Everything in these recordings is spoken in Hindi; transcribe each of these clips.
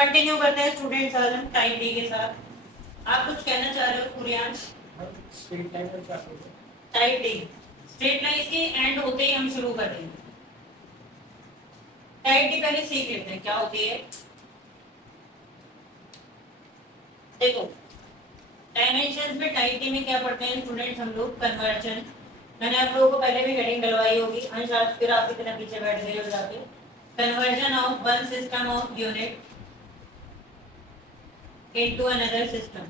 कंटिन्यू करते हैं स्टूडेंट्स आज हम टाइप डी के साथ। आप कुछ कहना चाह रहे हो Suryansh? Type D straight line के एंड होते ही हम शुरू कर देंगे। टाइप डी पहले सीख लेते हैं क्या होती है। देखो डायमेंशंस में टाइप डी में क्या पढ़ते हैं स्टूडेंट्स हम लोग? कन्वर्जन। मैंने आप लोगों को पहले भी हेडिंग डलवाई होगी, अंश आज फिर आप इतना पीछे बैठ गए हो जाके। Conversion of one system of unit into another system।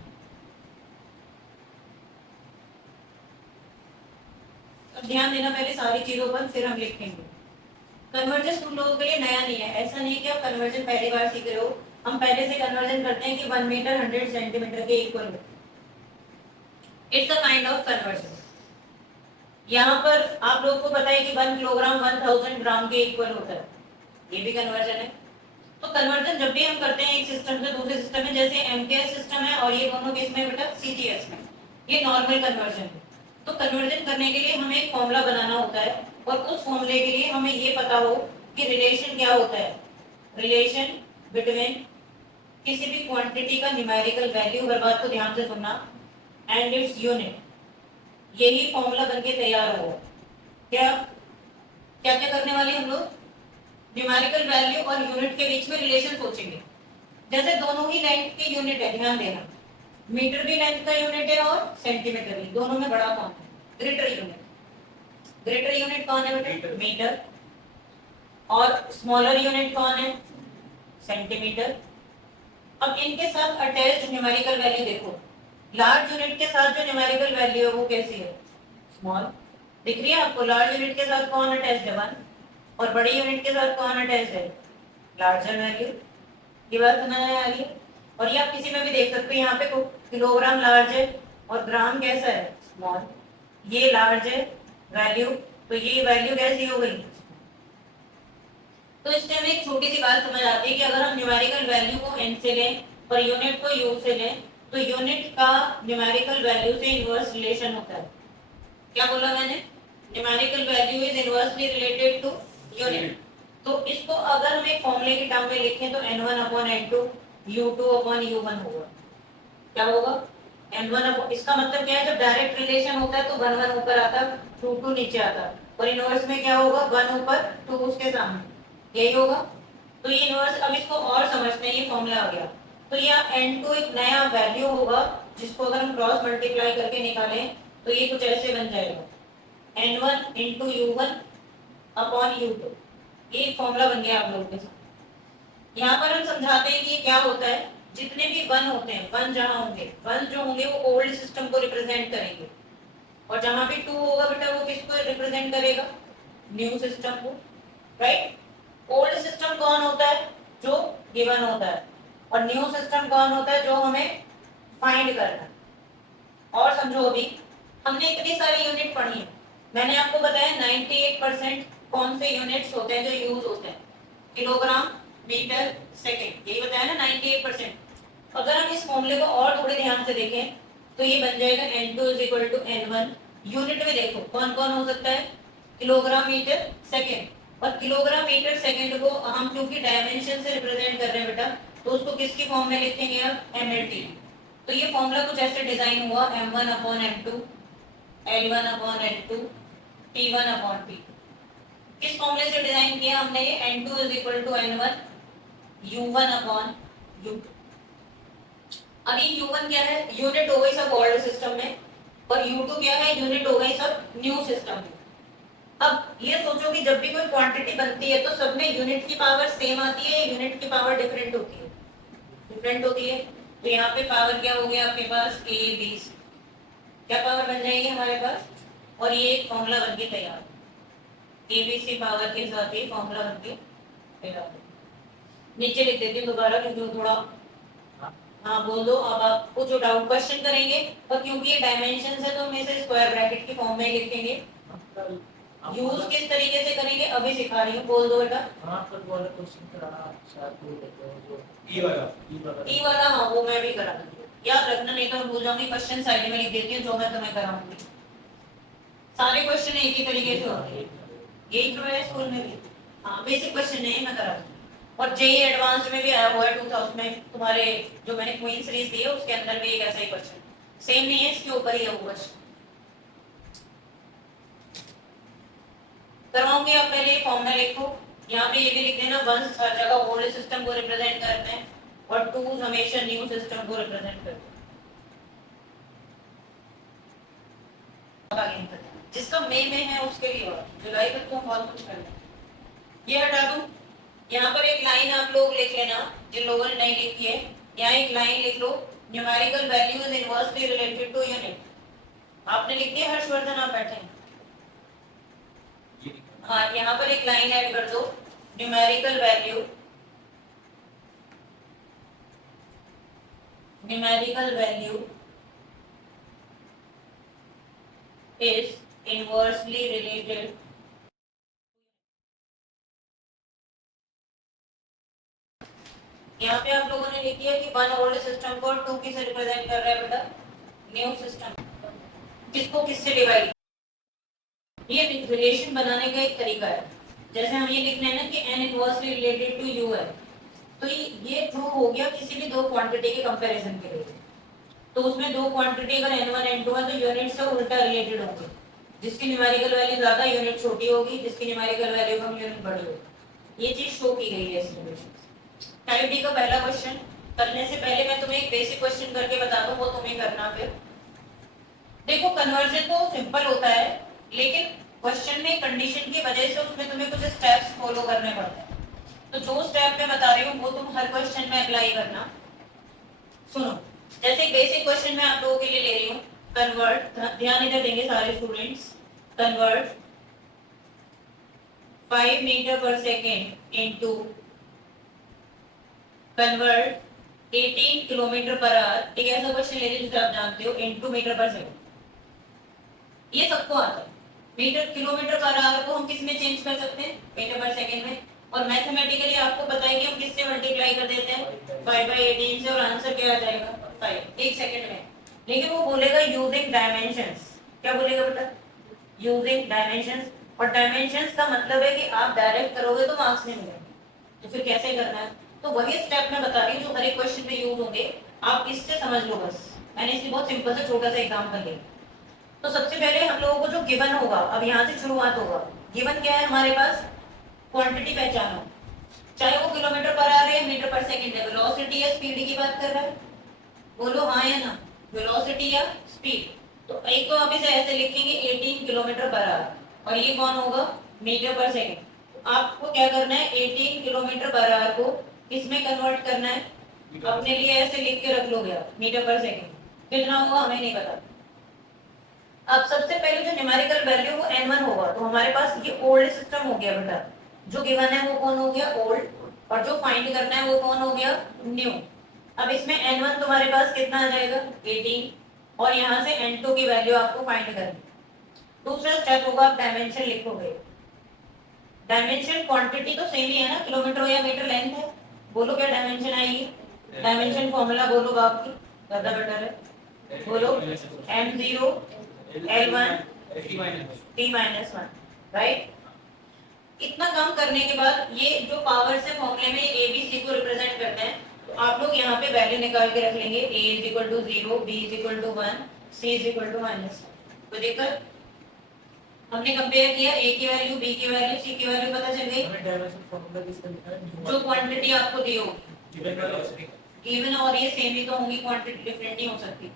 अब ध्यान देना पहले सारी चीजों पर, फिर हम लिखेंगे। कन्वर्जन तुम लोगों के लिए नया नहीं है, ऐसा नहीं कि आप कन्वर्जन पहली बार सीख रहे हो। हम पहले से कन्वर्जन करते हैं कि 1 मीटर 100 सेंटीमीटर के इक्वल हो। It's a kind of conversion. यहाँ पर आप लोगों को पता है कि 1 किलोग्राम 1000 ग्राम के इक्वल होता है, ये भी कन्वर्जन है। तो कन्वर्जन जब भी हम करते हैं एक सिस्टम से दूसरे सिस्टम में, जैसे एमकेएस सिस्टम है और ये दोनों केस में बेटा सीजीएस में, ये नॉर्मल कन्वर्जन है। तो कन्वर्जन करने के लिए हमें एक फॉर्मूला बनाना होता है और उस फॉर्मूले के लिए हमें ये पता हो कि रिलेशन क्या होता है। रिलेशन बिटवीन किसी भी क्वांटिटी का न्यूमेरिकल वैल्यू, हर बात को ध्यान से सुनना, एंड इट्स यूनिट, यही फॉर्मूला बनके तैयार होगा। क्या क्या क्या करने वाले हम लोग? न्यूमेरिकल वैल्यू और यूनिट के बीच में रिलेशन सोचेंगे। जैसे दोनों ही लेंथ के यूनिट है, ध्यान देना, मीटर भी लेंथ का यूनिट है और सेंटीमीटर भी। दोनों में बड़ा कौन है? Greater unit. ग्रेटर यूनिट कौन है बेटा? मीटर। और स्मॉलर यूनिट कौन है? सेंटीमीटर। अब इनके साथ अटैच्ड न्यूमेरिकल वैल्यू देखो, लार्ज यूनिट के साथ जो न्यूमेरिकल वैल्यू है वो कैसी है? स्मॉल। दिख रही है आपको? लार्ज यूनिट के साथ कौन अटैच्ड है? 1। और बड़ी यूनिट के साथ कौन अटैच है? Larger value. ये बात समझ में आ रही है? और ये आप किसी में भी देख सकते हो, यहाँ पे किलोग्राम लार्ज है और ग्राम कैसा है? स्मॉल। ये लार्ज है वैल्यू, तो ये वैल्यू कैसी हो गई? तो इससे हमें एक छोटी सी बात समझ आती है कि अगर हम न्यूमेरिकल वैल्यू को n से लें और यूनिट को u से लें, तो यूनिट का न्यूमेरिकल वैल्यू से इनवर्स रिलेशन होता है। क्या बोला मैंने? Numerical value is inversely related to unit. तो इसको अगर हम एक फॉर्मूले की टर्म में लिखें तो n1/n2 u2/u1 होगा। क्या होगा? n1, इसका मतलब क्या है? जब डायरेक्ट रिलेशन होता है तो 1 1 ऊपर आता, 2 2 नीचे आता, और इनवर्स में क्या होगा? 1 ऊपर 2 उसके सामने, यही होगा। तो ये इनवर्स, अब इसको और समझते हैं, ये फॉर्मूला आ गया। तो यहाँ n2 एक नया वैल्यू होगा जिसको अगर हम क्रॉस मल्टीप्लाई करके निकालें तो ये कुछ ऐसे बन जाएगा, n1 × u1/u2। ये फॉर्मूला बन गया आप लोगों के साथ। यहाँ पर हम समझाते हैं कि ये क्या होता है। जितने भी 1 होते हैं, 1 जहाँ होंगे, 1 जो होंगे वो ओल्ड सिस्टम को रिप्रेजेंट करेंगे, और जहाँ भी 2 होगा बेटा वो किसको रिप्रेजेंट करेगा? न्यू सिस्टम को, राइट। ओल्ड सिस्टम कौन होता है? जो गिवन होता है। और न्यू सिस्टम कौन होता है? जो हमें फाइंड करना है। और समझो, अभी हमने इतनी सारी यूनिट पढ़ी है, मैंने आपको बताया 98% कौन से यूनिट्स होते हैं जो यूज होते हैं? किलोग्राम, मीटर, सेकंड, यही बताया ना 98%। अगर हम इस फॉर्मूले को और थोड़े ध्यान से देखें तो ये बन जाएगा n2 = n1। यूनिट में देखो कौन कौन हो सकता है? Kilogram, metre, second. और किलोग्राम, मीटर, सेकंड को हम क्योंकि डायमेंशन से रिप्रेजेंट कर रहे हैं बेटा, तो उसको किसकी फॉर्म में लिखेंगे अब? mlt। तो ये फॉर्मूला कुछ ऐसे डिजाइन हुआ, m1/m2 L1/L2 T1/T2। किस फॉर्मूले से डिजाइन किया हमने? ये n2 = n1 u1/u2। अब ये u1 क्या है? यूनिट हो गई सब ओल्ड सिस्टम में, और u2 क्या है? यूनिट हो गई सब न्यू सिस्टम में। अब ये सोचो कि जब भी कोई क्वांटिटी बनती है तो सब में यूनिट की पावर सेम आती है या यूनिट की पावर डिफरेंट होती है? डिफरेंट होती है। तो यहाँ पे पावर क्या हो गया आपके पास? a b c। क्या पावर बन जाएगी हमारे पास? और ये एक फॉर्मूला बन के तैयार, ABC पावर के साथ ये फॉर्मूला बन के तैयार। नीचे लिख देती हूँ दोबारा क्योंकि थोड़ा, हाँ बोल दो। अब आपको जो डाउट क्वेश्चन करेंगे, और क्योंकि ये डायमेंशन है तो हम इसे स्क्वायर ब्रैकेट की फॉर्म में लिखेंगे। यूज किस तरीके से करेंगे अभी सिखा रही हूँ, बोल दो बेटा। हाँ पर वो वाला क्वेश्चन कराना शायद भूल गए हो जो ई वाला, हाँ वो मैं भी करा दूंगी, याद रखना नहीं तो मैं भूल जाऊंगी। क्वेश्चन साइड में लिख देती हूँ जो मैं तुम्हें कराऊंगी। सारे क्वेश्चन एक ही तरीके से होते हैं, यही तो है स्कूल में भी। हाँ बेसिक क्वेश्चन नहीं मैं करा दूंगी। और जेई एडवांस्ड में भी आया हुआ है 2000 में, तुम्हारे जो मैंने क्वीन सीरीज दी है उसके अंदर भी एक ऐसा ही क्वेश्चन, सेम नहीं है, इसके ऊपर ही है वो क्वेश्चन। करवाऊंगी, आप पहले ये फॉर्मूला लिखो, यहाँ पे ये भी लिख देना, वंस हर जगह ओल्ड सिस्टम को रिप्रेजेंट करते हैं और टूज हमेशा न्यू सिस्टम को रिप्रेजेंट करते हैं। जिसका मई में है उसके लिए, और जुलाई तक तो बहुत कुछ करना है। ये हटा दूं, यहाँ पर एक लाइन आप लोग लिख लेना जिन लोगों ने नहीं लिखी है, यहाँ एक लाइन लिख लो, numerical value is inversely related to unit. आपने लिख दिया हर्षवर्धन, आप बैठे हैं। हाँ, यहाँ पर एक लाइन ऐड कर दो, numerical value is inversely related यहाँ पे आप लोगों ने लिख दिया कि वन ओल्ड सिस्टम को टू किसे रिप्रेजेंट कर रहा है बेटा, न्यू सिस्टम, किसको किससे डिवाइड। ये रिलेशन बनाने का एक तरीका है, जैसे हम ये लिख रहे हैं ना कि n inversely related to u है, तो ये ट्रू हो गया किसी भी दो क्वांटिटी के कंपैरिजन के लिए। तो उसमें दो क्वांटिटी अगर n1 n2 है तो यूनिट से उल्टा रिलेटेड होंगे, जिसकी न्यूमेरिकल वैल्यू ज्यादा यूनिट छोटी होगी, जिसकी न्यूमेरिकल वैल्यू कम यूनिट बड़ी होगी। ये चीज शो की गई है इस रिलेशन से। टाइप डी का पहला क्वेश्चन करने से पहले मैं तुम्हें एक बेसिक क्वेश्चन करके बता दूं, वो तुम्हें करना। फिर देखो, कन्वर्जन तो सिंपल होता है, लेकिन क्वेश्चन में कंडीशन की वजह से उसमें तुम्हें कुछ स्टेप्स फॉलो करने पड़ते हैं। तो जो स्टेप मैं बता रही हूँ वो तुम हर क्वेश्चन में अप्लाई करना। सुनो, जैसे बेसिक क्वेश्चन मैं आप लोगों के लिए ले रही हूँ, कन्वर्ट, ध्यान इधर देंगे सारे स्टूडेंट्स, कन्वर्ट 5 मीटर पर second into convert 18 kilometre per hour. एक ऐसा क्वेश्चन ले लीजिए जो आप जानते हो, इनटू मीटर पर सेकेंड। ये सबको आता है। मीटर किलोमीटर पर आवर को हम किस में चेंज कर सकते हैं, मीटर पर सेकेंड में, और मैथमेटिकली आपको पता है कि हम किससे मल्टीप्लाई कर देते हैं, 5/18 से, और आंसर क्या आ जाएगा 5, एक सेकंड में। लेकिन वो बोलेगा यूजिंग डायमेंशंस। क्या बोलेगा बेटा, यूजिंग डायमेंशंस। और डायमेंशंस का मतलब है कि आप डायरेक्ट करोगे तो मार्क्स नहीं मिलेंगे, तो फिर कैसे करना है, तो वही स्टेप मैं बता रही हूँ जो हर एक क्वेश्चन में यूज होंगे, आप इससे समझ लो बस। मैंने इसलिए बहुत सिंपल सा छोटा सा एग्जांपल लिया। तो सबसे पहले हम लोगों को जो गिवन होगा, अब यहाँ से शुरुआत होगा। गिवन क्या है हमारे पास, क्वांटिटी पहचानो, चाहे वो किलोमीटर पर आवर है, मीटर पर सेकंड है, वेलोसिटी या स्पीड की बात कर रहा है, बोलो हाँ या ना, वेलोसिटी या स्पीड। तो एक तो आप इसे ऐसे लिखेंगे 18 किलोमीटर पर आवर, और ये कौन होगा, मीटर पर सेकंड। आपको क्या करना है, 18 किलोमीटर पर आवर को किसमें कन्वर्ट करना है, अपने लिए ऐसे लिख के रख लोगे आप, मीटर पर सेकंड। कितना होगा हमें नहीं पता। अब सबसे पहले जो न्यूमेरिकल वैल्यू वो n1 होगा, तो हमारे पास ये ओल्ड सिस्टम हो गया बेटा, जो गिवन है वो कौन हो गया, ओल्ड, और जो फाइंड करना है वो कौन हो गया, न्यू। अब इसमें n1 तुम्हारे पास कितना आ जाएगा 18, और यहाँ से n2 की वैल्यू आपको फाइंड करनी। दूसरा स्टेप होगा, आप डायमेंशन लिखोगे। डायमेंशन क्वांटिटी तो सेम ही है ना, किलोमीटर या मीटर लेंथ है, बोलो क्या डायमेंशन आएगी, डायमेंशन फॉर्मूला बोलो बाप की, ज्यादा बेटर है, बोलो m0 L1 T-1, राइट। इतना काम करने के बाद ये जो पावर से फॉर्मूले में ए बी सी को रिप्रेजेंट करते हैं, तो आप लोग यहाँ पे वैल्यू निकाल के रख लेंगे, a = 0, b = 1, c = -1। तो देखकर हमने कंपेयर किया, a की वैल्यू, b की वैल्यू, c की वैल्यू पता चल गई। हमें डायमेंशन फॉर्मूला किसका लिखा है, जो क्वांटिटी आपको दी होगी, गिवन और ये सेम ही तो होंगी, क्वांटिटी डिफरेंट नहीं हो सकती।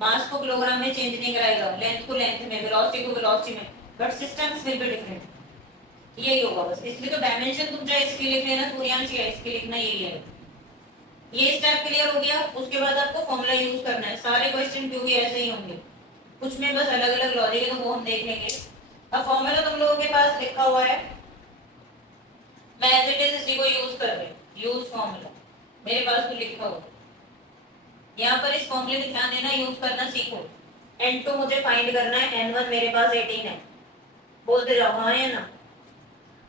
मास को किलोग्राम में चेंज नहीं कराएगा, लेंथ को लेंथ में, वेलोसिटी को वेलोसिटी में, but systems will be different. यही होगा बस। इसलिए तो डायमेंशन तुम चाहे इसके लिख लेना सूर्यांश, या इसके लिखना, यही है। ये स्टेप क्लियर हो गया। उसके बाद आपको फॉर्मूला यूज करना है। सारे क्वेश्चन क्योंकि ऐसे ही होंगे, कुछ में बस अलग अलग लॉजिक है, तो वो हम देख लेंगे। अब फॉर्मूला तुम लोगों के पास लिखा हुआ है, मैं एज इट इज इसी को यूज कर रही हूँ, यूज फॉर्मूला मेरे पास तो लिखा हुआ। यहाँ पर इस फॉर्मूले में ध्यान देना, यूज करना सीखो। n2 मुझे फाइंड करना है, n1 मेरे पास 18 है, बोलते जाओ हाँ या ना।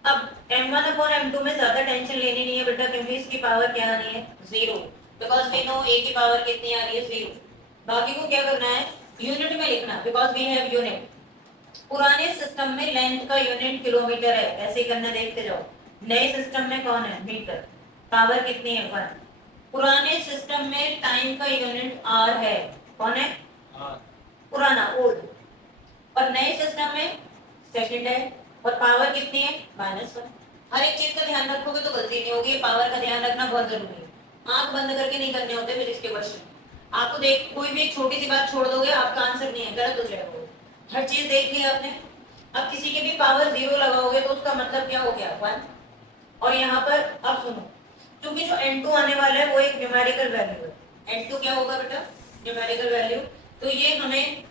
अब m1 अपॉन m2 में ज्यादा टेंशन लेनी नहीं है बेटा, क्योंकि इसकी पावर क्या आनी है 0, बिकॉज वी नो a की पावर कितनी आ रही है 0। बाकी को क्या करना है, यूनिट में लिखना, बिकॉज वी हैव यूनिट। पुराने सिस्टम में लेंथ का यूनिट किलोमीटर है, ऐसे ही करना, देखते जाओ। नए सिस्टम में कौन है, मीटर। पावर कितनी है 1। पुराने सिस्टम में टाइम का यूनिट आर है, कौन है पुराना ओल्ड, और नए सिस्टम में सेकंड है, और पावर कितनी है -1। हर एक चीज का ध्यान रखोगे तो गलती नहीं होगी, पावर का ध्यान रखना बहुत जरूरी है। आंख बंद करके नहीं करने होते फिजिक्स के क्वेश्चन। आपको देख कोई भी एक छोटी सी बात छोड़ दोगे आपका आंसर नहीं है, गलत हो जाएगा। हर चीज देख लिया आपने। अब किसी के भी पावर 0 लगाओगे तो उसका मतलब क्या हो गया 1। और यहाँ पर अब सुनो, क्योंकि जो n2 आने वाला है वो एक न्यूमेरिकल वैल्यू है। n2 क्या होगा बेटा न्यूमेरिकल वैल्यू। तो ये हमें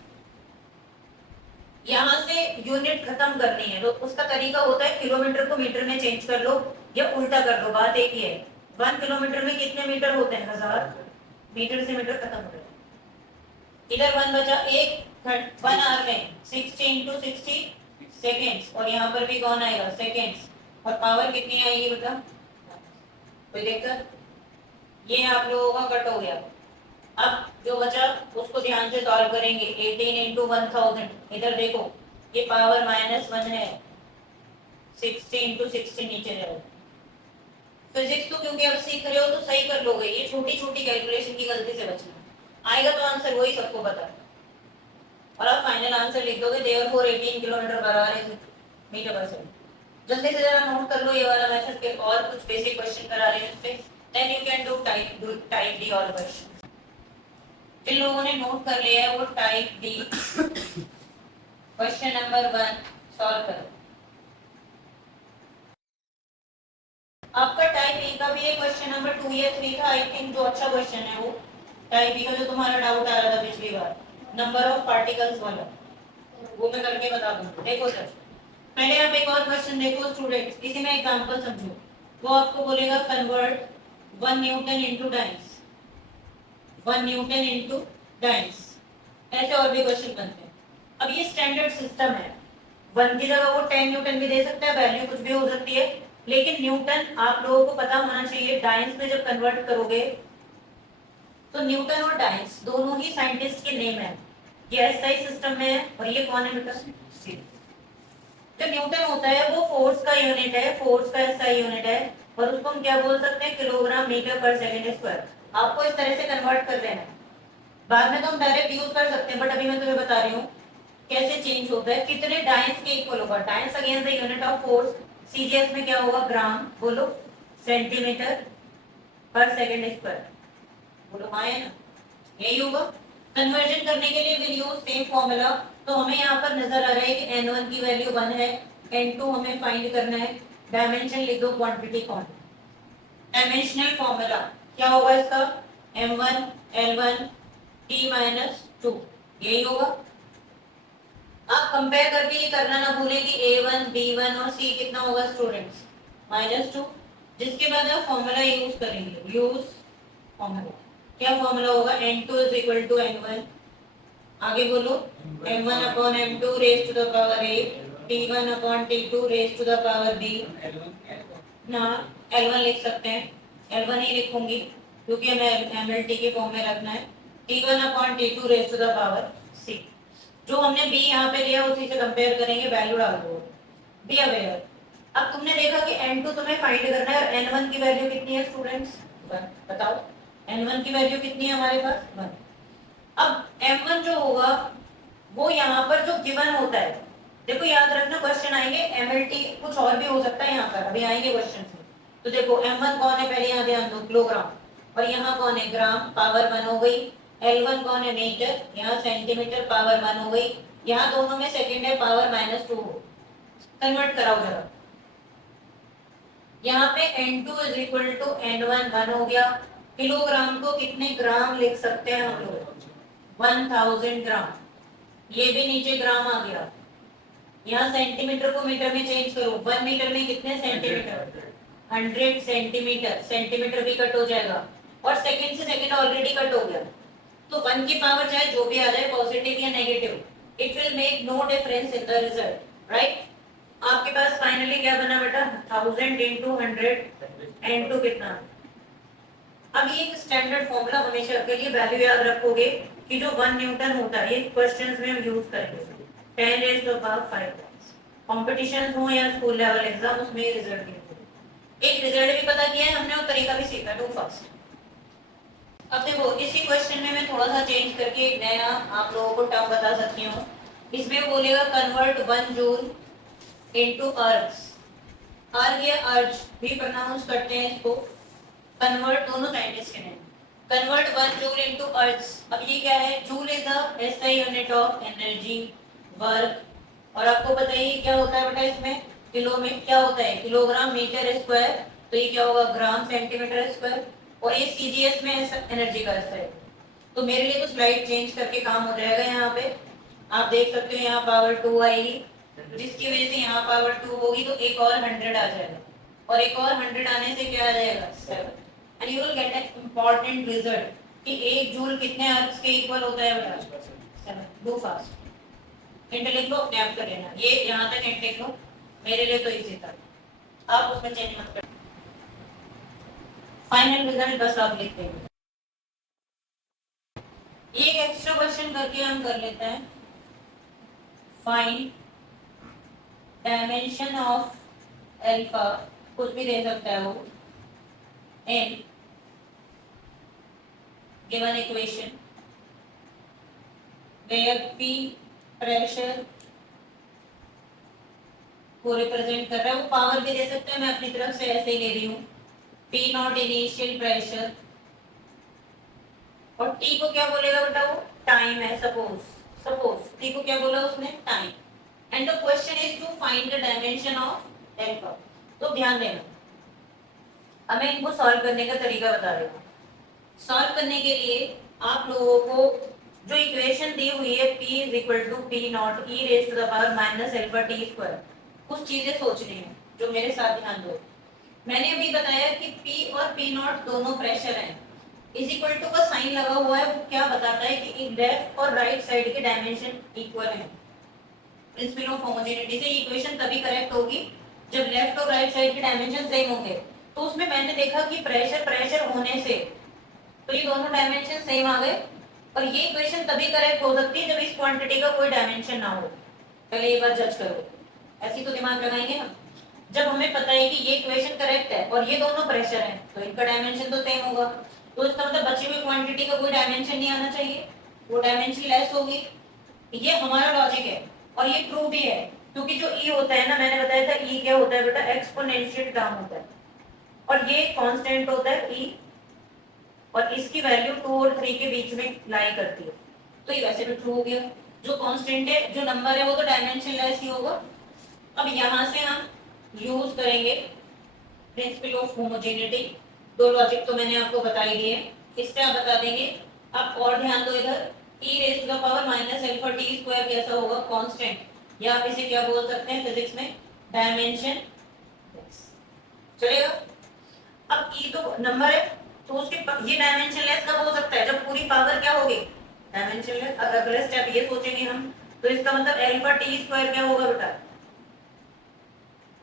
यहाँ से यूनिट खत्म करनी है, तो उसका तरीका होता है किलोमीटर को मीटर में चेंज कर लो या उल्टा कर लो, बात एक ही है। 1 किलोमीटर में कितने मीटर होते हैं 1000 मीटर से मीटर खत्म हो गया। इधर 1 बचा, एक 1 आवर में 60 × 60 सेकेंड्स, और यहाँ पर भी कौन आएगा सेकेंड्स, और पावर कितनी आएगी बेटा कोई देखकर, ये आप लोगों का कट हो गया। अब जो बचा उसको ध्यान से सॉल्व करेंगे। 18 × 1000, इधर देखो ये पावर -1 है, 60 × 60 नीचे जाओ। फिजिक्स तो क्योंकि अब सीख रहे हो तो सही कर लोगे, ये छोटी छोटी कैलकुलेशन की गलती से बचना, आएगा तो आंसर वही सबको पता है। और आप फाइनल आंसर लिख दोगे देयरफॉर 18 किलोमीटर बराबर है मीटर पर सेकंड। जल्दी से जरा नोट कर लो ये वाला मेथड के, और कुछ बेसिक क्वेश्चन करा रहे हैं इस पे, then you can do type D all question. जिन लोगों ने नोट कर लिया है वो type D question number 1 solve करो। आपका टाइप ए का भी है क्वेश्चन नंबर 2 या 3 था आई थिंक, जो अच्छा क्वेश्चन है वो टाइप बी का, जो तुम्हारा डाउट आ रहा था पिछली बार नंबर ऑफ पार्टिकल्स वाला, वो मैं करके बता दूंगा। देखो सर पहले आप एक और क्वेश्चन देखो स्टूडेंट्स, इसी में एग्जांपल समझो। वो आपको बोलेगा convert 1 Newton into dice, 1 Newton into dice, ऐसे और भी क्वेश्चन बनते हैं। अब ये स्टैंडर्ड सिस्टम है, 1 की जगह वो 10 न्यूटन भी दे सकता है, वैल्यू कुछ भी हो सकती है, लेकिन न्यूटन आप लोगों को पता होना चाहिए। डाइंस में जब कन्वर्ट करोगे तो न्यूटन और डाइंस दोनों ही साइंटिस्ट के नेम है। ये एसआई सिस्टम में है, और ये कौन है बेटा सी। जो न्यूटन होता है वो फोर्स का यूनिट है, फोर्स का एसआई यूनिट है, और उसको हम क्या बोल सकते हैं किलोग्राम मीटर पर सेकंड स्क्वायर। आपको इस तरह से कन्वर्ट कर देना है, बाद में तो हम डायरेक्ट यूज कर सकते हैं, बट अभी मैं तुम्हें बता रही हूँ कैसे चेंज होता है, कितने डाइंस के इक्वल होगा। Dice again the unit of force, CGS में क्या होगा ग्राम, बोलो सेंटीमीटर पर सेकंड स्क्वायर, बोलो हाँ है ना, यही होगा। कन्वर्जन करने के लिए विल यूज सेम फॉर्मूला। तो हमें यहाँ पर नजर आ रहा है कि n1 की वैल्यू 1 है, n2 हमें फाइंड करना है, डायमेंशन लिख दो, क्वांटिटी कौन, डायमेंशनल फॉर्मूला क्या होगा इसका m1 l1 t-2, यही होगा। आप कंपेयर करके ये करना ना भूलें कि a1 b1 और c कितना होगा स्टूडेंट्स -2, जिसके बाद आप फॉर्मूला यूज करेंगे, यूज फॉर्मूला। क्या फॉर्मूला होगा n2 = n1, आगे बोलो m1/m2 raised to the power a, t1/t2 raised to the power b, ना l1 लिख सकते हैं, l1 ही लिखूंगी क्योंकि हमें mlt के फॉर्म में रखना है, t1/t2 raised to the power c। जो हमने b यहाँ पे लिया उसी से कंपेयर करेंगे, वैल्यू डाल दो, बी अवेयर। अब तुमने देखा कि n2 तुम्हें फाइंड करना है, और n1 की वैल्यू कितनी है स्टूडेंट्स 1, बताओ n1 की वैल्यू कितनी है हमारे पास 1। अब m1 जो होगा वो यहाँ पर जो गिवन होता है, देखो याद रखना क्वेश्चन आएंगे mlt कुछ और भी हो सकता है यहाँ पर, अभी आएंगे क्वेश्चन में। तो देखो m1 कौन है पहले यहाँ ध्यान दो, किलोग्राम, और यहाँ कौन है ग्राम, पावर 1 हो गई। l1 कौन है मीटर, यहाँ सेंटीमीटर, पावर 1 हो गई। यहाँ दोनों में सेकंड है, पावर -2 हो। कन्वर्ट कराओ जरा, यहाँ पे n2 = n1 1 हो गया। किलोग्राम को कितने ग्राम लिख सकते हैं हम लोग 1000 ग्राम, ये भी नीचे ग्राम आ गया। यहाँ सेंटीमीटर को मीटर में चेंज करो, 1 मीटर में कितने सेंटीमीटर 100 सेंटीमीटर, सेंटीमीटर भी कट हो जाएगा, और सेकंड से सेकंड ऑलरेडी कट हो गया। तो 1 की पावर चाहे जो भी आ जाए पॉजिटिव या negative, it will make no difference in the result, right. आपके पास फाइनली क्या बना बेटा 1000 × 100 n2 कितना। अब ये एक स्टैंडर्ड फॉर्मूला हमेशा के लिए वैल्यू याद रखोगे कि जो 1 न्यूटन होता है, ये क्वेश्चंस में हम यूज करेंगे 10⁵ कंपटीशन हो या स्कूल लेवल एग्जाम, उसमें रिजल्ट गिनते। एक रिजल्ट भी पता किया है हमने और तरीका भी सीखा, डू फास्ट। अब देखो इसी क्वेश्चन में मैं थोड़ा सा चेंज करके एक नया आप लोगों को टर्म बता सकती हूँ। इसमें वो बोलेगा कन्वर्ट 1 जूल इनटू अर्ग्स। अर्ग या अर्ज भी प्रोनाउंस करते हैं इसको, कन्वर्ट दोनों साइंटिस्ट के नेम। कन्वर्ट 1 जूल इनटू अर्ज। अब ये क्या है, joule is the SI unit of energy work, और आपको बताइए क्या होता है बेटा इसमें, किलो में क्या होता है, किलोग्राम मीटर स्क्वायर, तो ये क्या होगा ग्राम सेंटीमीटर स्क्वायर, और ये सीजीएस में एनर्जी का स्तर है। तो मेरे लिए तो स्लाइड चेंज करके काम हो जाएगा। यहाँ पे आप देख सकते हो यहाँ पावर 2 आएगी, जिसकी वजह से यहाँ पावर 2 होगी तो एक और 100 आ जाएगा, और एक और 100 आने से क्या आ जाएगा 7, and you will get an important result कि 1 जूल कितने अर्ब्स के इक्वल होता है बेटा 7। डू फास्ट, हिंट लिख लो अपने आप कर लेना, ये यहाँ तक हिंट लिख लो, मेरे लिए तो इजी था, आप उसमें चेंज मत कर। फाइनल रिजल्ट बस आप लिख देंगे। ये एक एक्स्ट्रा क्वेश्चन करके हम कर लेते हैं, फाइंड डायमेंशन ऑफ अल्फा, कुछ भी दे सकता है वो, in given equation where P pressure को रिप्रेजेंट कर रहा है, वो पावर भी दे सकता है, मैं अपनी तरफ से ऐसे ही ले रही हूँ, पी नॉट इनिशियल प्रेशर, और टी को क्या बोलेगा बेटा वो टाइम है, सपोज टी को क्या बोला उसने time, and the question is to find the dimension of alpha. तो ध्यान देना, अब मैं इनको सॉल्व करने का तरीका बता रही हूँ। सॉल्व करने के लिए आप लोगों को जो इक्वेशन दी हुई है p is equal to P naught e raise to the power minus alpha t square, कुछ चीजें सोचनी है जो मेरे साथ ध्यान दो। मैंने अभी बताया कि P और P नॉट दोनों प्रेशर हैं, इज इक्वल टू का साइन लगा हुआ है, वो क्या बताता है कि लेफ्ट और राइट साइड के डायमेंशन इक्वल हैं। प्रिंसिपल ऑफ होमोजेनिटी से इक्वेशन तभी करेक्ट होगी जब लेफ्ट और राइट साइड के डायमेंशन सेम होंगे। तो उसमें मैंने देखा कि प्रेशर होने से तो ये दोनों डायमेंशन सेम आ गए, और ये इक्वेशन तभी करेक्ट हो सकती है जब इस क्वांटिटी का कोई डायमेंशन ना हो। पहले ये बात जज करो, ऐसी तो दिमाग लगाएंगे ना। जब हमें पता है कि ये इक्वेशन करेक्ट है और ये दोनों प्रेशर हैं तो इनका डायमेंशन तो सेम होगा, तो इसका मतलब बची हुई क्वांटिटी का कोई डायमेंशन नहीं आना चाहिए, वो डायमेंशन लेस होगी। ये हमारा लॉजिक है और ये ट्रू भी है, क्योंकि जो ई होता है ना, मैंने बताया था ई क्या होता है बेटा, एक्सपोनेंशियल टर्म होता है, और ये कांस्टेंट होता है ई, और इसकी वैल्यू 2 और 3 के बीच में लाई करती है, तो ये वैसे भी ट्रू हो गया। जो कांस्टेंट है, जो नंबर है, वो तो डायमेंशन लेस ही होगा। अब यहाँ से हम यूज करेंगे प्रिंसिपल ऑफ होमोजेनिटी। दो लॉजिक तो मैंने आपको बता ही दिए, इससे आप बता देंगे। आप और ध्यान दो इधर, e raise to the power minus alpha t square कैसा होगा, कांस्टेंट, या आप इसे क्या बोल सकते हैं फिजिक्स में, डायमेंशन चलेगा। अब e तो नंबर है, तो उसके ये डायमेंशन लेस कब हो सकता है, जब पूरी पावर क्या होगी, डायमेंशन लेस। अगले स्टेप ये सोचेंगे हम, तो इसका मतलब अल्फा टी स्क्वायर क्या होगा बेटा,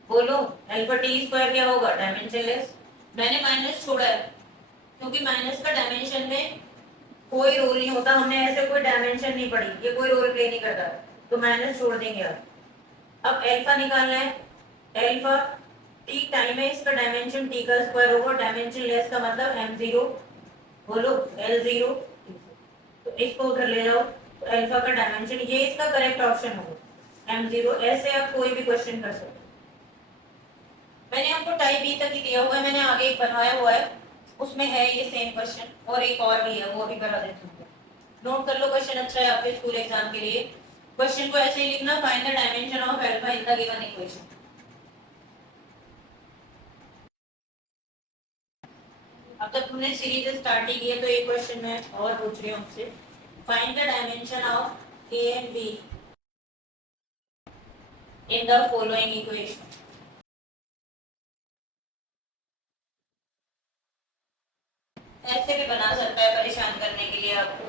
बोलो, अल्फा टी स्क्वायर क्या होगा, डायमेंशन लेस। मैंने माइनस छोड़ा है क्योंकि माइनस का डायमेंशन में कोई रोल नहीं होता, हमने ऐसे कोई डायमेंशन नहीं पढ़ी, ये कोई रोल प्ले नहीं करता, तो माइनस छोड़ देंगे आप। अब अल्फा निकालना है, अल्फा टी टाइम है, इसका डायमेंशन टी का स्क्वायर होगा, डायमेंशन लेस का मतलब m0, बोलो l0, तो इसको उधर ले जाओ, तो अल्फा का डायमेंशन, ये इसका करेक्ट ऑप्शन होगा m0। ऐसे आप कोई भी क्वेश्चन कर सकते हो। मैंने आपको टाइप बी तक ही दिया हुआ है, मैंने आगे एक बनवाया हुआ है, उसमें है ये सेम क्वेश्चन, और एक और भी है, वो भी बता देती हूँ, नोट कर लो। क्वेश्चन अच्छा है आपके स्कूल एग्जाम के लिए। क्वेश्चन को ऐसे ही लिखना, find the dimension of alpha in the given equation. अब तक तुमने सीरीज स्टार्ट ही की है, तो एक क्वेश्चन मैं और पूछ रही हूँ आपसे, find the dimension of A and be in the following equation. ऐसे भी बना सकता है परेशान करने के लिए आपको।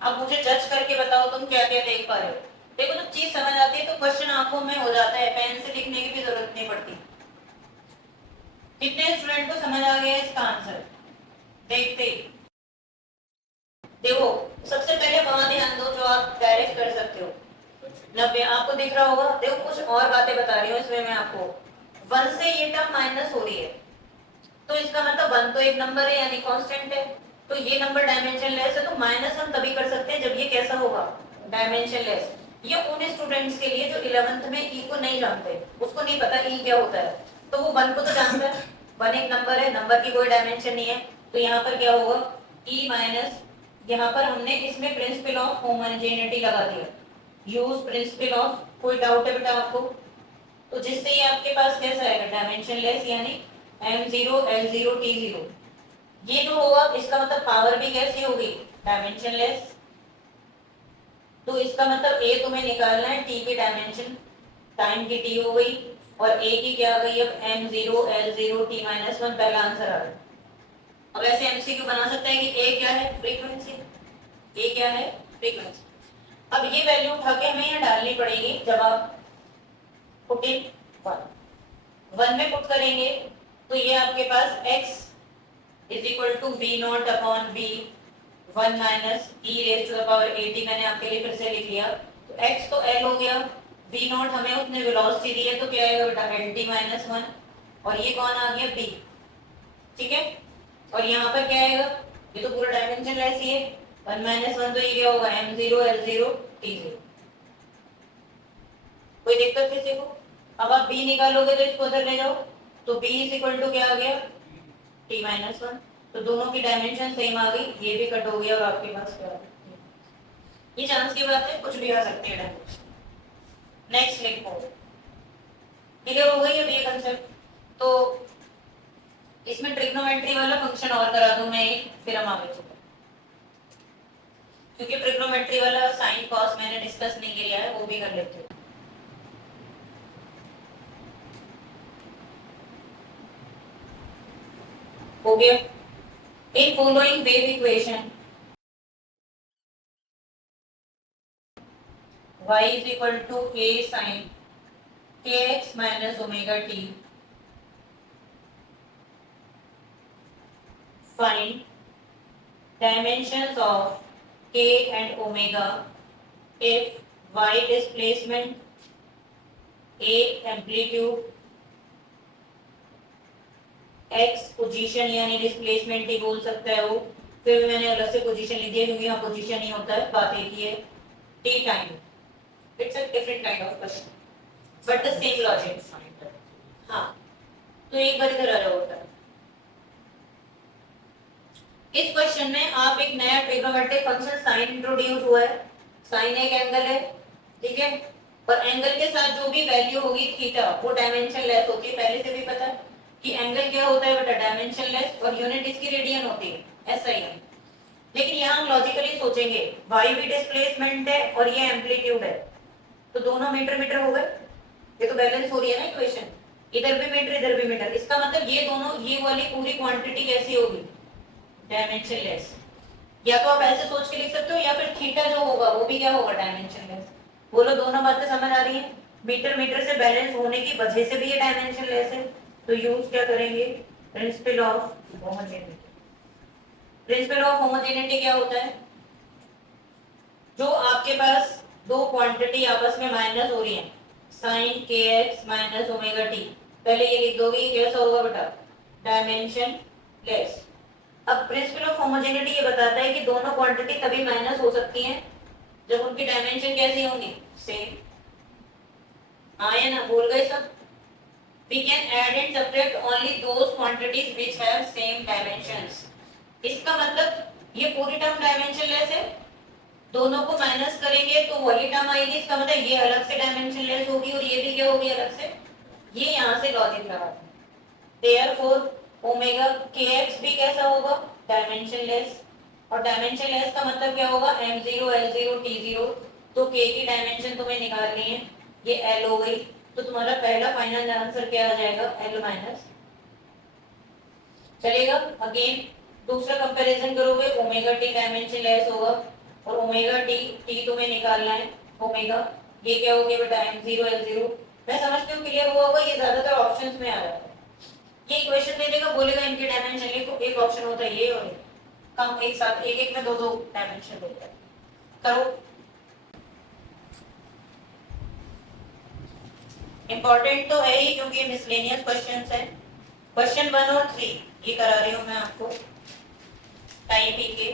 अब मुझे जज करके बताओ तुम क्या क्या देख पा रहे हो। देखो जब चीज समझ आती है तो क्वेश्चन आंखों में हो जाता है, पेन से लिखने की भी जरूरत नहीं पड़ती। कितने स्टूडेंट को समझ आ गया इसका आंसर देखते ही। देखो सबसे पहले वहां ध्यान दो जो आप डायरेक्ट कर सकते हो। 90 आपको दिख रहा होगा। देखो कुछ और बातें बता रही हूँ इसमें मैं आपको, 1 से ये टर्म माइनस हो रही है, तो इसका मतलब 1 तो एक नंबर है यानी कांस्टेंट है, तो ये नंबर डायमेंशनलेस है। तो माइनस हम तभी कर सकते हैं जब ये कैसा होगा, डायमेंशनलेस। ये उन स्टूडेंट्स के लिए जो 11th में ई को नहीं जानते, उसको नहीं पता ई क्या होता है, तो वो 1 को तो जानता है, 1 एक नंबर है, नंबर की कोई डायमेंशन नहीं है, तो यहाँ पर क्या होगा ई माइनस, यहाँ पर हमने इसमें प्रिंसिपल ऑफ होमोजेनिटी लगा दिया, यूज प्रिंसिपल ऑफ, कोई डाउट है बेटा आपको? तो जिससे ये आपके पास कैसा आएगा, डायमेंशनलेस, यानी m0 l0 t0। ये जो होगा इसका मतलब पावर भी कैसी होगी, डायमेंशनलेस। तो इसका मतलब a तुम्हें निकालना है t की डायमेंशन, टाइम की t हो गई, और a की क्या आ गई अब m0 l0 t-1, पहला आंसर आ गया। अब ऐसे एमसीक्यू बना सकते हैं कि a क्या है, फ्रीक्वेंसी, a क्या है, फ्रीक्वेंसी। अब ये वैल्यू उठा के हमें यहाँ डालनी पड़ेगी, जब आप पुट इन 1 में पुट करेंगे तो ये आपके पास x is equal to B naught upon B 1 minus e raise to the power 80, मैंने आपके लिए फिर से लिख लिया। तो x तो l हो गया, b नॉट हमें उसने वेलोसिटी दी है तो क्या आएगा बेटा lt माइनस 1, और ये कौन आ गया b, ठीक है। और यहाँ पर क्या आएगा, ये तो पूरा डायमेंशन लेस ही है, 1 माइनस 1, तो ये क्या होगा m0 l0 t0। कोई दिक्कत किसी को? अब आप b निकालोगे तो इसको उधर ले जाओ, तो b इज इक्वल टू क्या आ गया t-1, तो दोनों की डायमेंशन सेम आ गई, ये भी कट हो गया और आपके पास क्या आ गया। ये चांस की बात है, कुछ भी आ सकती है डायमेंशन। नेक्स्ट लिखो, क्लियर हो गई अब ये कंसेप्ट? तो इसमें ट्रिग्नोमेट्री वाला फंक्शन और करा दूं मैं एक, फिर हम आगे चलते हैं, क्योंकि ट्रिग्नोमेट्री वाला साइन कॉस मैंने डिस्कस नहीं किया है, वो भी कर लेते हैं। हो गया। In following wave equation y is equal to a sin kx minus omega t, find dimensions of k and omega if y displacement, a amplitude, x position यानी डिस्प्लेसमेंट ही बोल सकता है वो, फिर भी मैंने अलग से पोजीशन लिख दिया क्योंकि यहाँ पोजीशन ही होता है, बात एक ही है, t time. It's a different kind of question but the same logic. हाँ, तो एक बार इधर आ रहा होता है। इस क्वेश्चन में आप एक नया ट्रिग्नोमेट्रिक फंक्शन साइन इंट्रोड्यूस हुआ है, साइन एक एंगल है, ठीक है, और एंगल के साथ जो भी वैल्यू होगी थीटा वो डायमेंशन लेस होती है, पहले से भी पता है कि एंगल क्या होता है बेटा, डायमेंशन लेस, और यूनिट इसकी रेडियन होती है, ऐसा ही है। लेकिन यहाँ हम लॉजिकली सोचेंगे, y भी डिस्प्लेसमेंट है और ये एम्पलीट्यूड है, तो दोनों मीटर मीटर हो गए, ये तो बैलेंस हो रही है ना इक्वेशन, इधर भी मीटर इधर भी मीटर, इसका मतलब ये दोनों, ये वाली पूरी क्वांटिटी कैसी होगी, डायमेंशन लेस। या तो आप ऐसे सोच के लिख सकते हो, या फिर थीटा जो होगा वो भी क्या होगा, डायमेंशन लेस। बोलो दोनों बातें समझ आ रही है? मीटर मीटर से बैलेंस होने की वजह से भी ये डायमेंशन लेस है, तो यूज क्या करेंगे, principle of homogeneity. Principle of homogeneity क्या होता है, जो आपके पास दो क्वांटिटी आपस में माइनस हो रही है, साइन के एक्स माइनस ओमेगा टी, पहले ये लिख दोगे, कैसा होगा बेटा, डायमेंशन लेस। अब प्रिंसिपल ऑफ होमोजेनिटी ये बताता है कि दोनों क्वांटिटी तभी माइनस हो सकती हैं जब उनकी डायमेंशन कैसी होंगी, सेम। हाँ या ना, बोल गए सब? We can add and subtract only those quantities which have same dimensions. इसका मतलब ये पूरी टर्म डायमेंशन लेस है, दोनों को माइनस करेंगे तो वही टर्म आएगी, इसका मतलब ये अलग से डायमेंशन लेस होगी और ये भी क्या होगी अलग से, ये यहाँ से लॉजिक लगा। Therefore ओमेगा kx भी कैसा होगा, डायमेंशन लेस, और डायमेंशन लेस का मतलब क्या होगा, m0 l0 t0, तो k की डायमेंशन तुम्हें निकालनी है, ये l हो गई, तो तुम्हारा पहला फाइनल आंसर क्या आ जाएगा, l माइनस। चलेगा? अगेन दूसरा कंपैरिजन करोगे, ओमेगा टी डायमेंशन लेस होगा और ओमेगा टी तुम्हें निकालना है, ओमेगा ये क्या हो गया बेटा, m0 l0। मैं समझती हूँ क्लियर हुआ होगा, ये ज्यादातर ऑप्शंस में आ रहा है। ये क्वेश्चन दे देगा, बोलेगा इनके डायमेंशन लिखो, एक ऑप्शन होता है ये, और कम एक साथ एक एक में दो दो डायमेंशन देता है। करो। इंपॉर्टेंट तो है ही क्योंकि ये मिसलेनियस क्वेश्चंस है। क्वेश्चन 1 और 3 ये करा रही हूँ मैं आपको टाइप ई के।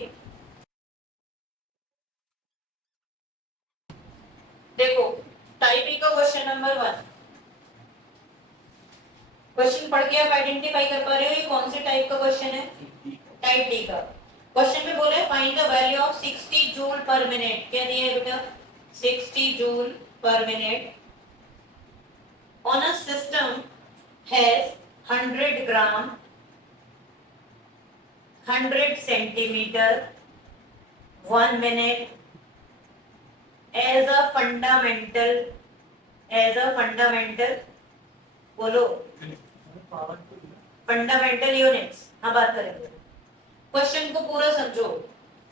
देखो टाइप ई का क्वेश्चन नंबर 1, क्वेश्चन पढ़ के आप आइडेंटिफाई कर पा रहे हो ये कौन से टाइप का क्वेश्चन है? टाइप डी का। क्वेश्चन में बोला है find the value of 60 joule पर मिनट। क्या दिया है बेटा? 60 जूल पर minute on a system has 100 gram 100 centimetre 1 minute as a fundamental बोलो फंडामेंटल यूनिट्स। हाँ बात करेंगे। क्वेश्चन को पूरा समझो।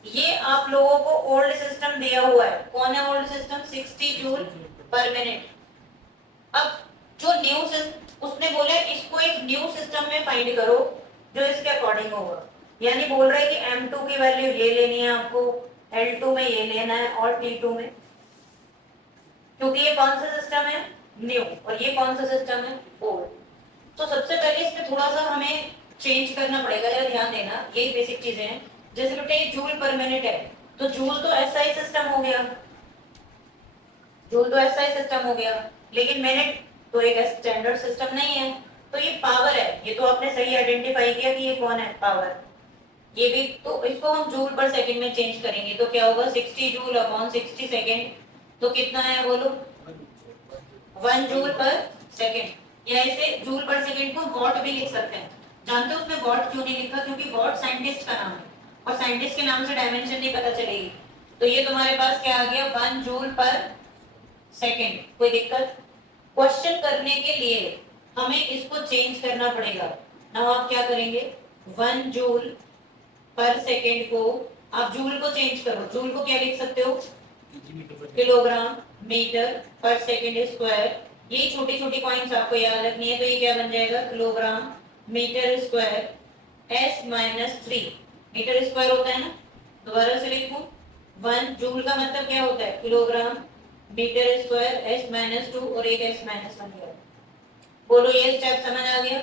ये आप लोगों को ओल्ड सिस्टम दिया हुआ है। कौन है ओल्ड सिस्टम? 60 जूल पर मिनट। अब जो न्यू सिस्टम उसने बोला इसको एक न्यू सिस्टम में फाइंड करो जो इसके अकॉर्डिंग होगा। यानी बोल रहा है कि m2 की वैल्यू ये लेनी है आपको, L2 में ये लेना है और T2 में, क्योंकि ये कौन सा सिस्टम है? न्यू। और ये कौन सा सिस्टम है? ओल्ड। तो सबसे पहले इसमें थोड़ा सा हमें चेंज करना पड़ेगा, जरा ध्यान देना। यही बेसिक चीजें हैं। जैसे बेटा ये जूल पर मिनट है तो जूल तो एसआई सिस्टम हो गया, जूल तो एसआई सिस्टम हो गया, लेकिन मिनट तो एक स्टैंडर्ड सिस्टम नहीं है। तो ये पावर है, ये तो आपने सही आइडेंटिफाई किया कि ये कौन है? पावर। ये भी तो इसको हम जूल पर सेकंड में चेंज करेंगे तो क्या होगा? 60 जूल अपॉन 60 सेकंड। तो कितना है बोलो? 1 जूल पर सेकंड। या इसे जूल पर सेकंड को वॉट भी लिख सकते हैं। जानते हो उसमें वॉट क्यों नहीं लिखा? क्योंकि वॉट साइंटिस्ट का नाम है और साइंटिस्ट के नाम से डायमेंशन नहीं पता चलेगी। तो ये तुम्हारे पास क्या आ गया? 1 जूल पर सेकंड। कोई दिक्कत? क्वेश्चन करने के लिए हमें इसको चेंज करना पड़ेगा। नाउ आप क्या करेंगे? 1 जूल पर सेकंड को आप जूल को चेंज करो। जूल को क्या लिख सकते हो? किलोग्राम मीटर पर सेकंड स्क्वायर। ये छोटी छोटी पॉइंट्स आपको याद रखनी है। तो ये क्या बन जाएगा? Kilogram metre square s minus 3। Metre square होता है ना, दोबारा से लिखूं 1 जूल का मतलब क्या होता है? Kilogram metre square s minus 2 और एक s माइनस 1 गया। बोलो ये स्टेप समझ आ गया?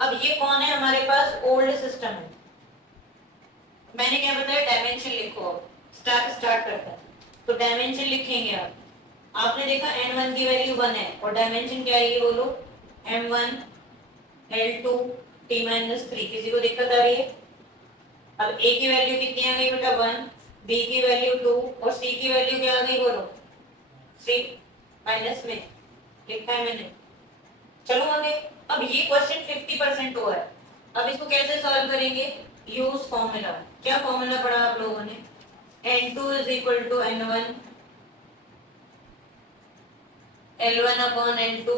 अब ये कौन है हमारे पास? ओल्ड सिस्टम है। मैंने क्या बताया? डायमेंशन लिखो। स्टार्ट करता है तो डायमेंशन लिखेंगे आप। आपने देखा n1 की वैल्यू 1 है और डायमेंशन क्या आएगी बोलो? m1 L2 T-3। किसी को दिक्कत आ रही है? अब a की वैल्यू कितनी आ गई बेटा? 1, b की वैल्यू 2 और c की वैल्यू क्या आ गई बोलो? 3 माइनस में लिखा है मैंने। चलो आगे। अब ये क्वेश्चन 50% हुआ है। अब इसको कैसे सॉल्व करेंगे? Use formula. क्या फॉर्मूला पढ़ा आप लोगों ने? n2 is equal to n1 L1 upon N2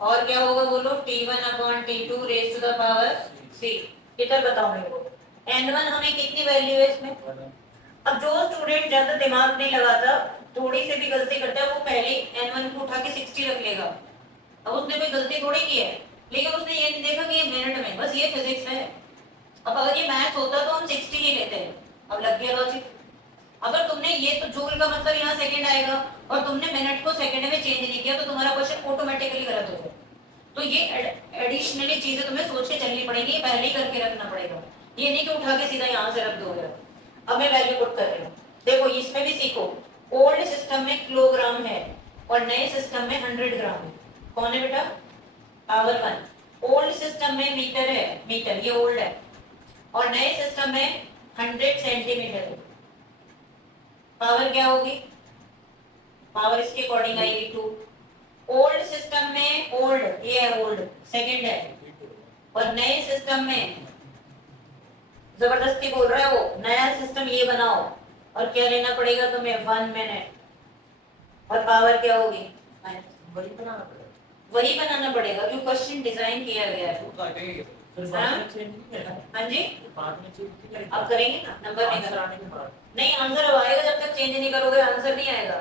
और क्या होगा बोलो? T1 upon T2 raised to the power 3। इधर बताओ मेरे को N1 हमें कितनी वैल्यू है इसमें? अब जो स्टूडेंट ज्यादा दिमाग नहीं लगाता, थोड़ी से भी गलती करता है, वो पहले N1 को उठा के 60 रख लेगा। अब उसने कोई गलती थोड़ी की है, लेकिन उसने ये नहीं देखा कि ये मिनट में, बस ये फिजिक्स है। अब अगर ये मैथ्स होता तो हम 60 ही लेते हैं। अब लग गया लॉजिक। अगर तुमने ये तो जूल का मतलब यहाँ सेकंड आएगा और तुमने मिनट को सेकंड में चेंज नहीं किया तो तुम्हारा क्वेश्चन ऑटोमेटिकली गलत हो जाएगा। तो ये एडिशनली चीजें तुम्हें सोच के चलनी पड़ेगी, पहले ही करके रखना पड़ेगा। ये नहीं कि उठा के सीधा यहाँ से रख दोगे। अब मैं वैल्यू पुट कर रही हूँ। देखो इसमें भी सीखो। ओल्ड सिस्टम में किलोग्राम है और नए सिस्टम में 100 ग्राम है। कौन है बेटा? पावर 1। ओल्ड सिस्टम में मीटर है, मीटर ये ओल्ड है, और नए सिस्टम में 100 सेंटीमीटर है। पावर क्या होगी? पावर इसके अकॉर्डिंग आएगी 2। ओल्ड सिस्टम में ओल्ड ये है, ओल्ड सेकंड है, और नए सिस्टम में जबरदस्ती बोल रहा है वो नया सिस्टम ये बनाओ और क्या लेना पड़ेगा तुम्हें? 1 मिनट। और पावर क्या होगी? वही बनाना पड़ेगा। वही बनाना पड़ेगा क्योंकि क्वेश्चन डिजाइन किया गया है। हाँ जी अब करेंगे ना, नंबर नहीं आंसर अब आएगा। जब तक चेंज नहीं करोगे आंसर नहीं आएगा।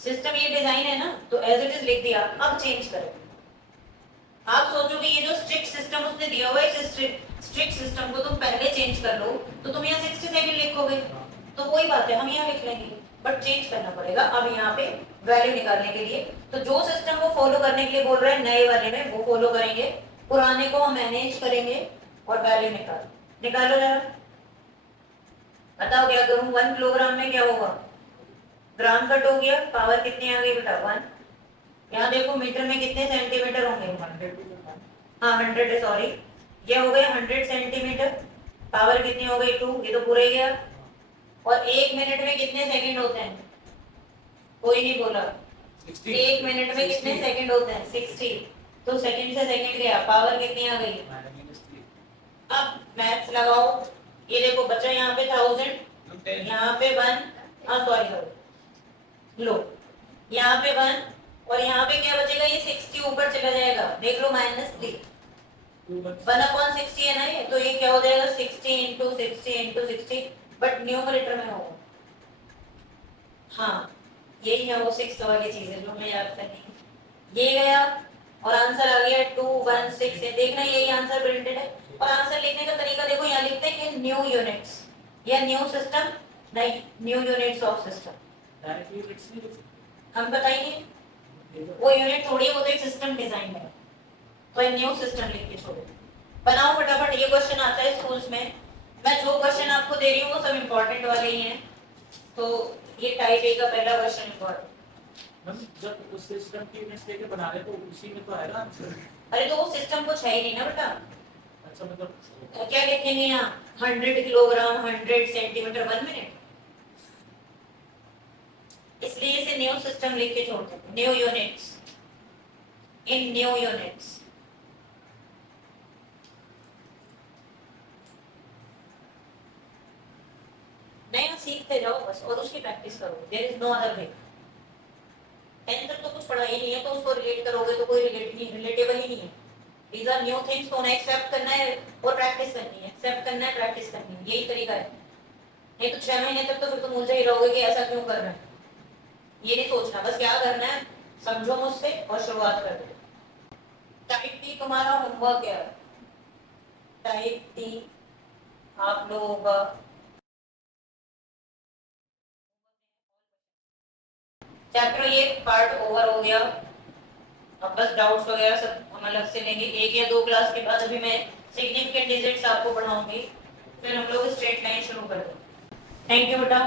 सिस्टम ये डिजाइन है ना, तो एज इट इज लिख दिया, अब चेंज करो। आप सोचोगे ये जो स्ट्रिक्ट सिस्टम उसने दिया हुआ है, इस स्ट्रिक्ट सिस्टम को तुम पहले चेंज कर लो तो तुम यहाँ 60 सेकंड लिखोगे, तो कोई बात है हम यहाँ लिख लेंगे। बट चेंज करना पड़ेगा अब यहाँ पे वैल्यू निकालने के लिए। तो जो सिस्टम को फॉलो करने के लिए बोल रहे हैं नए वाले में वो फॉलो करेंगे, पुराने को हम मैनेज करेंगे और वैल्यू निकालो जरा। बताओ क्या करूं, 1 किलोग्राम में क्या होगा, ग्राम कट हो गया, पावर कितनी आ गई बेटा 1। यहाँ देखो मीटर में कितने सेंटीमीटर होंगे, हाँ 100 है, सॉरी ये हो गए 100 सेंटीमीटर, पावर कितनी हो गई 2, ये तो पूरा ही गया। और 1 मिनट में कितने सेकंड होते हैं, कोई नहीं बोला, 1 मिनट में कितने सेकंड होते हैं 60, तो सेकंड से सेकंड गया, पावर कितनी आ गई। अब मैथ्स लगाओ, ये देखो बच्चा यहाँ पे 1000, यहाँ पे 1, हाँ सॉरी सॉरी, लो यहाँ पे 1 और यहाँ पे क्या बचेगा, ये 60 ऊपर चला जाएगा, देख लो -3, 1/60 है ना ये, तो ये क्या हो जाएगा 60 इंटू 60 इंटू 60, बट न्यूमरेटर में होगा, हाँ यही है वो 6 वाली चीजें जो हमें याद करनी है। ये गया और आंसर आ गया 216, देखना यही आंसर प्रिंटेड है। और आंसर लिखने का तरीका देखो, यहाँ लिखते हैं कि न्यू यूनिट्स या न्यू सिस्टम, नहीं न्यू यूनिट्स ऑफ सिस्टम, हम बताइए वो यूनिट थोड़ी, वो तो एक सिस्टम डिजाइन है, तो न्यू सिस्टम लिख के छोड़ो। बनाओ फटाफट, ये क्वेश्चन आता है स्कूल्स में, मैं जो क्वेश्चन आपको दे रही हूँ वो सब इंपॉर्टेंट वाले ही हैं, तो ये टाइप ए का पहला क्वेश्चन इंपॉर्टेंट। जब उस सिस्टम की यूनिट्स लेके बना रहे तो उसी में तो आएगा आंसर। अरे तो वो सिस्टम कुछ है ही नहीं ना बेटा, अच्छा मतलब क्या लिखेंगे यहाँ 100 किलोग्राम 100 सेंटीमीटर 1 मिनट, इसलिए इसे न्यू सिस्टम लिख के छोड़ते हैं, new units, in new units. नया सीखते जाओ बस और उसकी प्रैक्टिस करो, there is no other way. 10 तक तो कुछ पढ़ा ही नहीं है, तो उसको रिलेट करोगे तो कोई रिलेटेबल ही नहीं है। These are new things, तो उन्हें एक्सेप्ट करना है और प्रैक्टिस करनी है, एक्सेप्ट करना है प्रैक्टिस करनी है, यही तरीका है। नहीं तो 6 महीने तक तो फिर तुम मुझे ही रहोगे कि ऐसा क्यों कर रहे हैं, ये नहीं सोचना, बस क्या करना है समझो मुझसे और शुरुआत कर दो। टाइप बी तुम्हारा होमवर्क क्या है, टाइप बी आप लोगों का चैप्टर ये पार्ट ओवर हो गया। अब बस डाउट्स वगैरह सब हम अलग से लेंगे 1 या 2 क्लास के बाद। अभी मैं सिग्निफिकेंट डिजिट्स आपको पढ़ाऊंगी, फिर हम लोग स्ट्रेट लाइन शुरू कर देंगे। थैंक यू बेटा।